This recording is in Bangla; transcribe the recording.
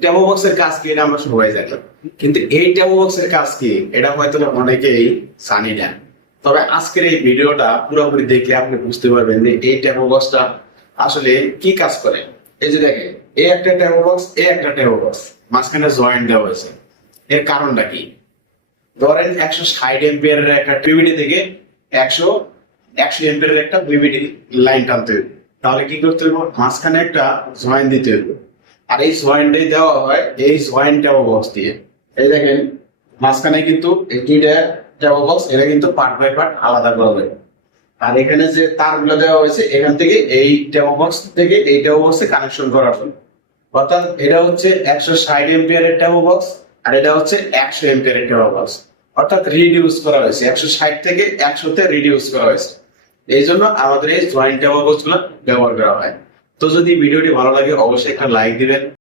ট্যাবো বক্সের কাজ কি এটা আমরা সবাই জানি, কিন্তু এই ট্যাবো বক্সের কাজ কি এটা হয়তো অনেকেই জানি না। তবে আজকের এই ভিডিওটা পুরোপুরি দেখলে আপনি বুঝতে পারবেন যে এই ট্যাবো বক্সটা আসলে কি কাজ করে। এই যে দেখেন, এই একটা ট্যাবো বক্স, এই একটা ট্যাবো বক্স, মাঝখানে জয়েন্ট দেওয়া হয়েছে। এর কারণটা কি? ধরেন 160 এম্পিয়ারের একটা ভিভিডি থেকে একশো একশো এম্পিয়ারের একটা ভিভিডি লাইন টানতে হবে, তাহলে কি করতে হবে? মাঝখানে একটা জয়েন্ট দিতে হবে। আর এই জয়েন্টটাই দেওয়া হয় এই জয়েন্ট ট্যাবো বক্স দিয়ে। এই দেখেন, মাঝখানে কিন্তু এই দুইটা ট্যাবো বক্স, এটা কিন্তু পার্ট বাই পার্ট আলাদা করা যায়। আর এখানে যে তারগুলো দেওয়া হয়েছে এখান থেকে এই ট্যাবো বক্স থেকে এই ট্যাবো বক্সে কানেকশন করার জন্য। অর্থাৎ এটা হচ্ছে 160 এম্পিয়ারের ট্যাবো বক্স, আর এটা হচ্ছে 100 এম্পিয়ারের ট্যাবো বক্স। অর্থাৎ রিডিউস করা হয়েছে, 160 থেকে 100-তে রিডিউস করা হয়েছে। এই জন্য আমাদের এই জয়েন্ট ট্যাবো বক্স গুলো ব্যবহার করা হয়। তো যদি ভিডিওটি ভালো লাগে অবশ্যই একটা লাইক দিবেন।